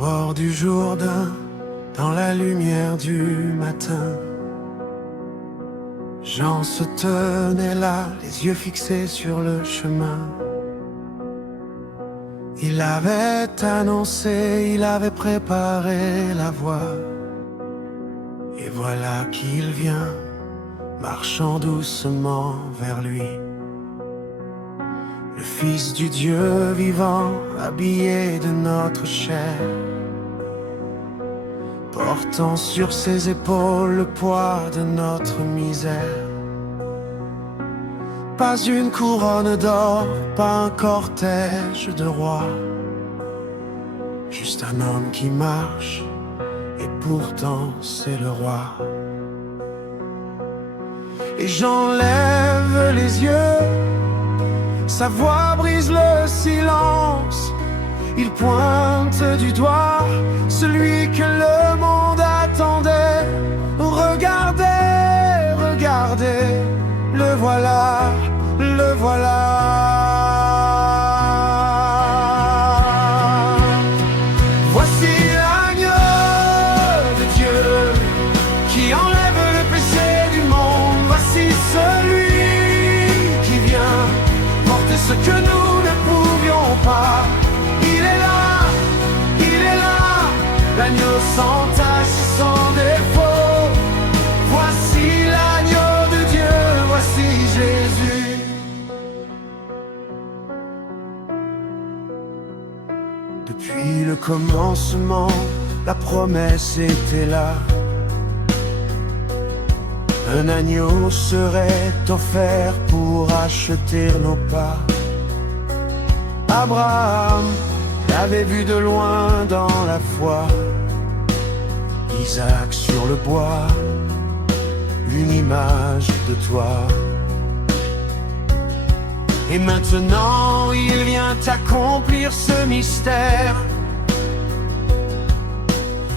bord du Jourdain, dans la lumière du matin, Jean se tenait là, les yeux fixés sur le chemin. Il avait annoncé, il avait préparé la voie. Et voilà qu'il vient, marchant doucement vers lui. Le Fils du Dieu vivant, habillé de notre chair, portant sur ses épaules le poids de notre misère. Pas une couronne d'or, pas un cortège de rois, juste un homme qui marche, et pourtant c'est le roi. Et j'enlève les yeux, sa voix brise le silence. Il pointe du doigt celui que le monde attendait. Regardez, regardez, le voilà, le voilà. Voici l'agneau de Dieu qui enlève le péché du monde. Voici celui qui vient porter ce que nous ne pouvions pas. Il est là, l'agneau sans tache, sans défaut. Voici l'agneau de Dieu, voici Jésus. Depuis le commencement, la promesse était là. Un agneau serait offert pour acheter nos pas. Abraham l'avait vu de loin dans la foi. Isaac sur le bois, une image de toi. Et maintenant il vient accomplir ce mystère.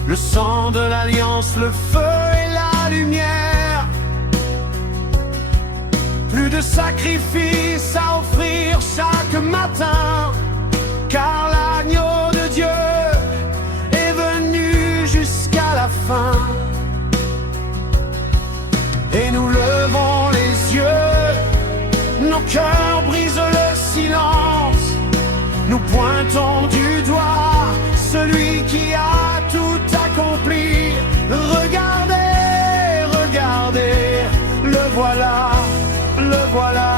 Le sang de l'alliance, le feu et la lumière. Plus de sacrifices à offrir chaque matin, car l'agneau de Dieu est venu jusqu'à la fin. Et nous levons les yeux, nos cœurs brisent le silence. Nous pointons du doigt celui qui a tout accompli. Regardez, regardez, le voilà, le voilà.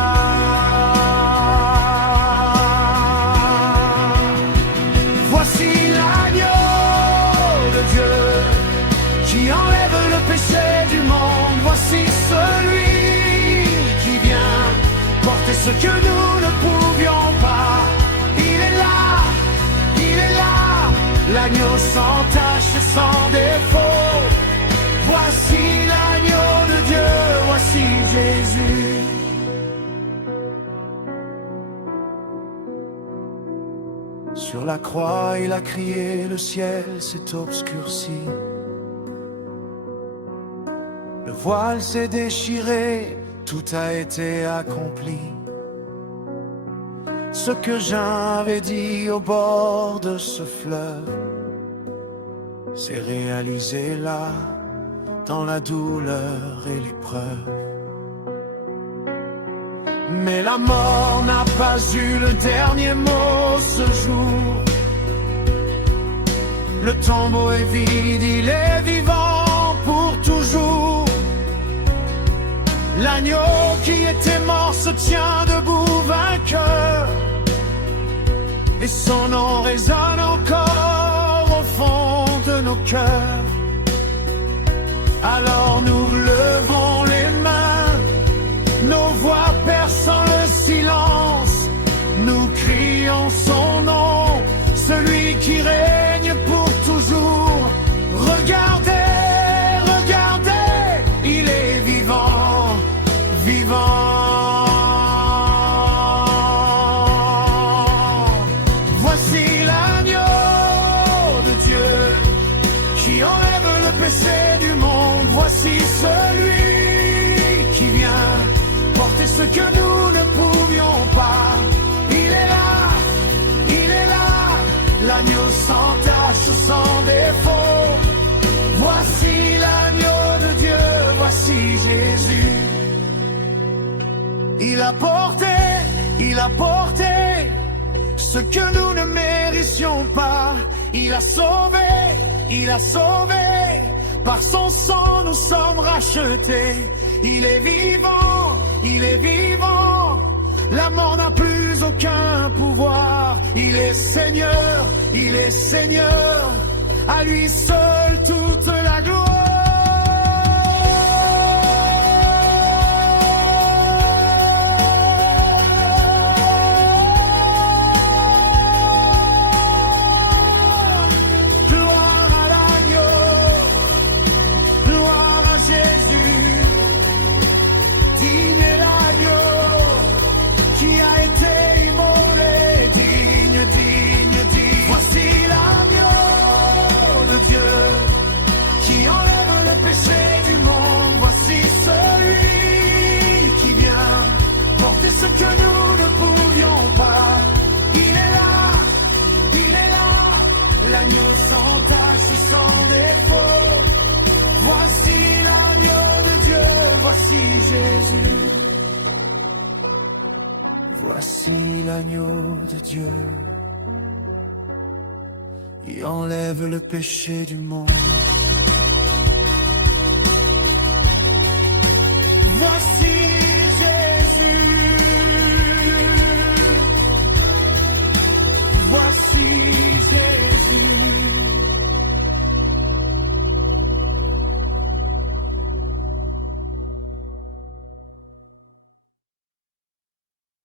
Voici l'agneau de Dieu qui enlève le péché du monde. Voici celui qui vient porter ce que nous ne pouvions pas. Il est là, l'agneau sans tache, sans défaut. Voici l'agneau de Dieu, voici Jésus. Sur la croix, il a crié, le ciel s'est obscurci. Le voile s'est déchiré, tout a été accompli. Ce que j'avais dit au bord de ce fleuve s'est réalisé là, dans la douleur et l'épreuve. Mais la mort n'a pas eu le dernier mot ce jour. Le tombeau est vide, il est vivant pour toujours. L'agneau qui était mort se tient debout vainqueur. Et son nom résonne encore au fond de nos cœurs. Alors nous levons les mains, nos voix perçant le silence. Nous crions son nom, celui qui règne pour toujours. Regardez, regardez, il est vivant, vivant. Voici l'agneau de Dieu qui enlève le péché du monde. Voici celui qui vient porter ce que nous ne pouvions pas. Il est là, l'agneau sans tache, sans défaut. Voici l'agneau de Dieu, voici Jésus. Il a porté ce que nous ne méritions pas. Il a sauvé, par son sang nous sommes rachetés. Il est vivant, la mort n'a plus aucun pouvoir. Il est Seigneur, à lui seul toute la gloire. Ce que nous ne pouvions pas. Il est là, l'agneau sans tache, sans défaut. Voici l'agneau de Dieu, voici Jésus. Voici l'agneau de Dieu qui enlève le péché du monde.